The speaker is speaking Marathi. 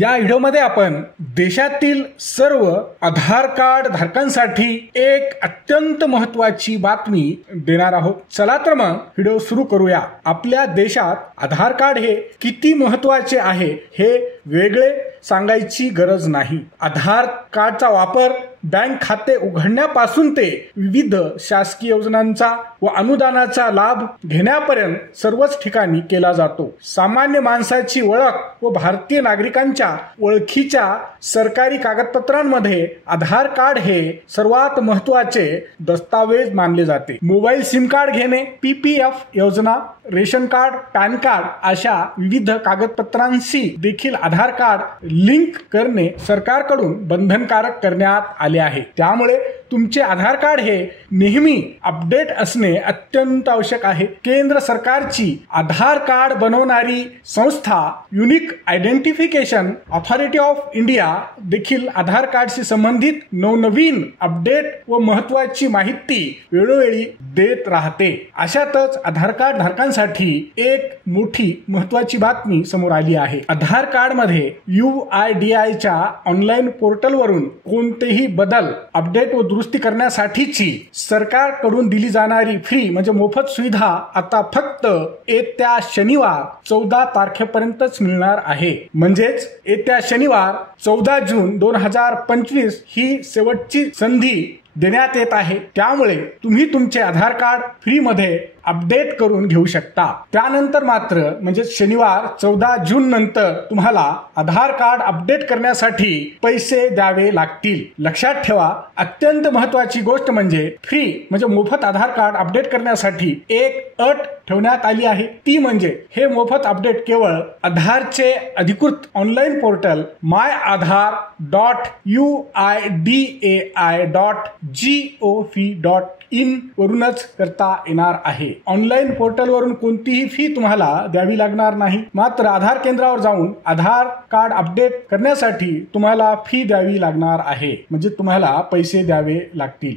या व्हिडिओमध्ये आपण देशातील सर्व आधार कार्ड धारकांसाठी एक अत्यंत महत्त्वाची बातमी देणार आहोत। चला तर मग व्हिडिओ सुरू करूया। आपल्या देशात आधार कार्ड हे किती महत्त्वाचे आहे हे वेगळे सांगायची गरज नाही। आधार कार्डचा वापर बँक खाते उघडण्यापासून ते विविध शासकीय योजनांचा व अनुदानाचा लाभ घेण्यापर्यंत सर्वच ठिकाणी केला जातो। सामान्य माणसाची ओळख व भारतीय नागरिकांच्या ओळखीच्या सरकारी कागदपत्रांमध्ये आधार कार्ड हे सर्वात महत्त्वाचे दस्तावेज मानले जाते। मोबाईल सिम कार्ड घेणे, PPF योजना, रेशन कार्ड, पॅन कार्ड अशा विविध कागदपत्रांशी देखील आधार कार्ड लिंक करणे सरकारकडून बंधनकारक करण्यात आले आहे। त्यामुळे तुमचे आधार कार्ड हे नेहमी अपडेट असणे अत्यंत आवश्यक आहे। केंद्र सरकारची आधार कार्ड बनवणारी संस्था unique identification authority of India देखील आधार कार्डशी संबंधित नवनवीन अपडेट व महत्त्वाची माहिती वेळोवेळी देत राहते। अशातच आधार कार्ड धारकांसाठी एक मोठी महत्त्वाची बातमी समोर आली आहे। आधार कार्ड मध्ये UIDAI च्या ऑनलाईन पोर्टलवरून कोणतेही बदल, अपडेट व दुरुस्ती करण्यासाठीची सरकारकडून दिली जाणारी फ्री म्हणजे मोफत सुविधा आता फक्त येत्या शनिवार 14 तारखेपर्यंतच मिळणार आहे। म्हणजेच येत्या शनिवार 14 जून 2025 ही शेवटची संधी देण्यात येत आहे। त्यामुळे तुम्ही तुमचे आधार कार्ड फ्री मध्ये अपडेट करून घेऊ शकता। त्यानंतर मात्र म्हणजे शनिवार 14 जून नंतर तुम्हाला आधार कार्ड अपडेट करण्यासाठी पैसे द्यावे लागतील। लक्षात ठेवा, अत्यंत महत्त्वाची गोष्ट म्हणजे फ्री म्हणजे मोफत आधार कार्ड अपडेट करण्यासाठी एक अट ठेवण्यात आली आहे। ती म्हणजे हे मोफत अपडेट केवळ आधारचे अधिकृत ऑनलाईन पोर्टल myAadhar.uidai.gov.in वरूनच करता येणार आहे। ऑनलाईन पोर्टल वरून कोणतीही फी तुम्हाला द्यावी लागणार नाही। मात्र आधार केंद्रावर जाऊन आधार कार्ड अपडेट करण्यासाठी तुम्हाला फी द्यावी लागणार आहे, म्हणजे तुम्हाला पैसे द्यावे लागतील।